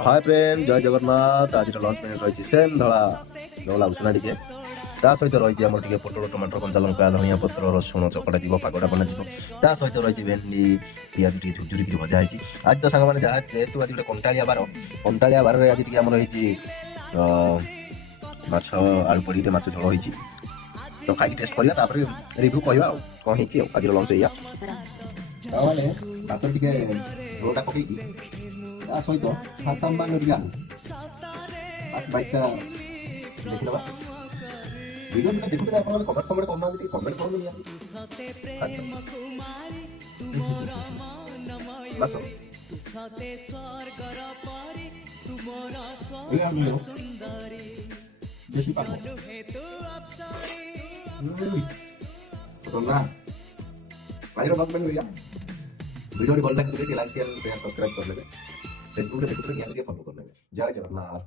Hi friend जय जगन्नाथ आज lunch menu रही सेम धला जला उषुना टिके ता सहित रही आम टे पोटल टमाटर कंचा लंका धनिया पत्र रसुण चकटा जीव पागटा बना ता सहित रही भेंडी पियाज टे झुरझुरी भजा है आज तो सांग मैंने जहाँ जेहेतु आज गोटे कंटालिया बार आज टे आम माछ आलू पड़ी माछ झोल होती तो खाई टेस्ट करवा रिव्यू कहवा कौन है आज लंच या भात टे झोलटा पकईकी ता सहित सामान्य टे आलू फास्ट बाइटा देखा वीडियो में देखते आप कमेंट करना कमेंट करूँ देसी पाक आज ब्लॉग में वीडियो भल लगे लाइक शेयर सब्सक्राइब कर ले फेसबुक रे देखते फॉलो कर ले जय जगन्नाथ।